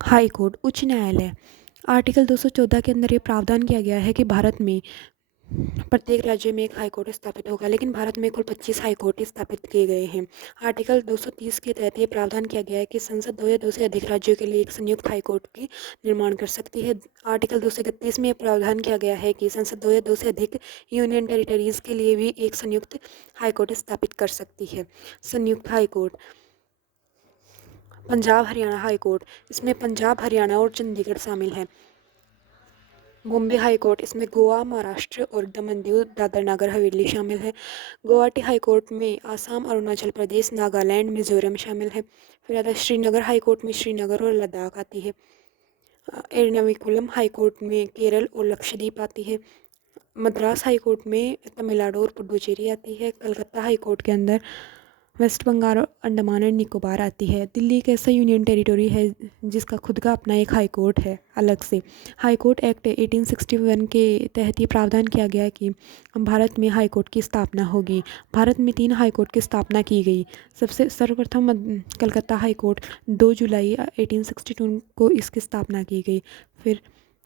High court उच्च न्यायालय। Article 214 के अंदर ये प्रावधान किया गया है कि भारत में प्रत्येक राज्य में एक हाई कोर्ट स्थापित होगा, लेकिन भारत में कुल 25 हाई कोर्ट स्थापित किए गए हैं। आर्टिकल 230 के तहत ये प्रावधान किया गया है कि संसद 2 या 2 से अधिक राज्यों के लिए एक संयुक्त हाई कोर्ट की निर्माण कर सकती है। आर्टिकल 231 में प्रावधान किया गया है कि संसद 2 या 2 से अधिक यूनियन टेरिटरीज के लिए भी एक संयुक्त हाई कोर्ट स्थापित कर सकती है। संयुक्त high court. Punjab Haryana high court, इसमें पंजाब हरियाणा और चंडीगढ़ शामिल है। बॉम्बे हाई कोर्ट, इसमें गोवा, महाराष्ट्र और दमन दीव, दादर नगर हवेली शामिल है। गुवाहाटी हाई कोर्ट में आसाम, अरुणाचल प्रदेश, नागालैंड, मिजोरम शामिल है। फिर आता है श्रीनगर हाई कोर्ट में श्रीनगर और लद्दाख आती है। एर्नाकुलम हाई कोर्ट में केरल और लक्षद्वीप आती है। मद्रास हाई कोर्ट में तमिलनाडु और पुडुचेरी आती है। कलकत्ता हाई कोर्ट के अंदर वेस्ट बंगाल और अंडमान एंड निकोबार आती है। दिल्ली एक ऐसा यूनियन टेरिटरी है जिसका खुद का अपना एक हाई कोर्ट है अलग से। हाई कोर्ट एक्ट 1861 के तहत ये प्रावधान किया गया कि भारत में हाई कोर्ट की स्थापना होगी। भारत में 3 हाई कोर्ट की स्थापना की गई। सबसे सर्वप्रथम कलकत्ता हाई कोर्ट 2 जुलाई 1862 को इसकी स्थापना की गई। फिर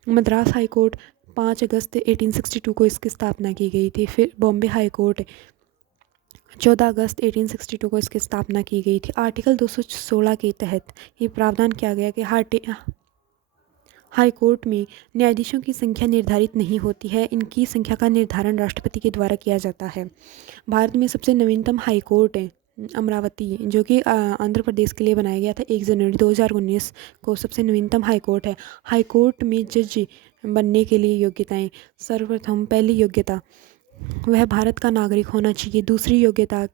मद्रास हाई कोर्ट 5 अगस्त 1862 को इसकी स्थापना की गई थी। फिर बॉम्बे हाई कोर्ट 14 अगस्त 1862 को इसकी स्थापना की गई थी। आर्टिकल 216 के तहत ये प्रावधान किया गया कि हाई कोर्ट में न्यायाधीशों की संख्या निर्धारित नहीं होती है। इनकी संख्या का निर्धारण राष्ट्रपति के द्वारा किया जाता है। भारत में सबसे नवीनतम हाई कोर्ट है अमरावती, जो कि आंध्र प्रदेश के लिए बनाया गया था। 1 जनवरी 2019 को सबसे नवीनतम हाई कोर्ट है। हाई कोर्ट में जज बनने के लिए योग्यताएं। सर्वप्रथम पहली योग्यता, वह भारत का नागरिक होना चाहिए। दूसरी योग्यता,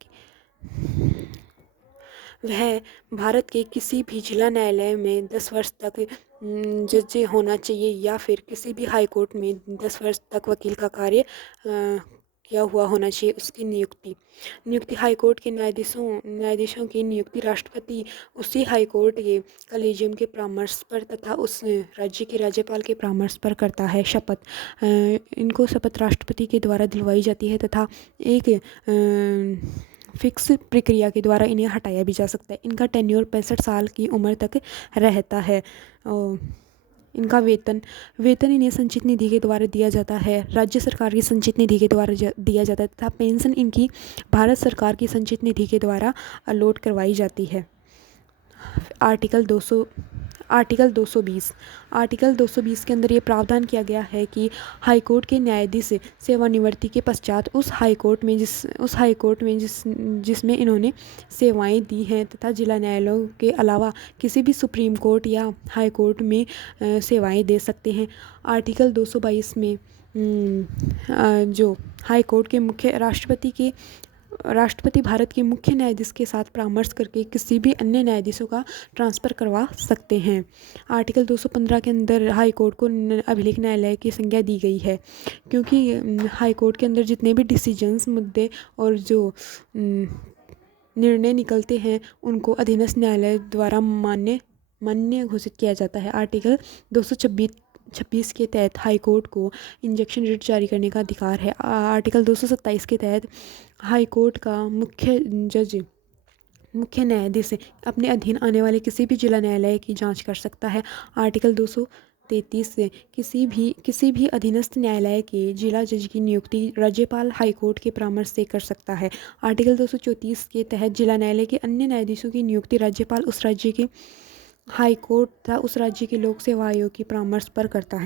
वह भारत के किसी भी जिला न्यायालय में 10 वर्ष तक जज होना चाहिए, या फिर किसी भी हाई कोर्ट में 10 वर्ष तक वकील का कार्य किया हुआ होना चाहिए। उसकी नियुक्ति हाई कोर्ट के न्यायाधीशों की नियुक्ति राष्ट्रपति उसी हाई कोर्ट के कॉलेजियम के परामर्श पर तथा उस राज्य के राज्यपाल के परामर्श पर करता है। शपथ, इनको शपथ राष्ट्रपति के द्वारा दिलवाई जाती है तथा एक फिक्स प्रक्रिया के द्वारा इन्हें हटाया भी जा सकता है। इनका टेन्योर 65 साल की उम्र तक रहता है। इनका वेतन इन्हें संचित निधि के द्वारा दिया जाता है। राज्य सरकार की संचित निधि के द्वारा दिया जाता है तथा पेंशन इनकी भारत सरकार की संचित निधि के द्वारा अलॉट करवाई जाती है। आर्टिकल 220 के अंदर ये प्रावधान किया गया है कि हाई कोर्ट के न्यायाधीश सेवानिवृत्ति के पश्चात उस हाई कोर्ट में जिसमें इन्होंने सेवाएं दी हैं तथा जिला न्यायालयों के अलावा किसी भी सुप्रीम कोर्ट या हाई कोर्ट में सेवाएं दे सकते हैं। आर्टिकल 222 में जो हाई कोर्ट के मुख्य राष्ट्रपति भारत के मुख्य न्यायाधीश के साथ परामर्श करके किसी भी अन्य न्यायाधीशों का ट्रांसफ़र करवा सकते हैं। आर्टिकल 215 के अंदर हाई कोर्ट को अभिलेख न्यायालय की संज्ञा दी गई है, क्योंकि हाई कोर्ट के अंदर जितने भी डिसीजंस, मुद्दे और जो निर्णय निकलते हैं उनको अधीनस्थ न्यायालय द्वारा मान्य घोषित किया जाता है। आर्टिकल 226 के तहत हाई कोर्ट को इंजंक्शन रिट जारी करने का अधिकार है। आर्टिकल 227 के तहत हाई कोर्ट का मुख्य न्यायाधीश अपने अधीन आने वाले किसी भी जिला न्यायालय की जांच कर सकता है। आर्टिकल 233 से किसी भी अधीनस्थ न्यायालय के जिला जज की नियुक्ति राज्यपाल हाई कोर्ट के परामर्श से कर सकता है। आर्टिकल 234 के तहत जिला न्यायालय के अन्य न्यायाधीशों की नियुक्ति राज्यपाल उस राज्य के हाई कोर्ट तथा उस राज्य के लोक सेवा आयोग के परामर्श पर करता है।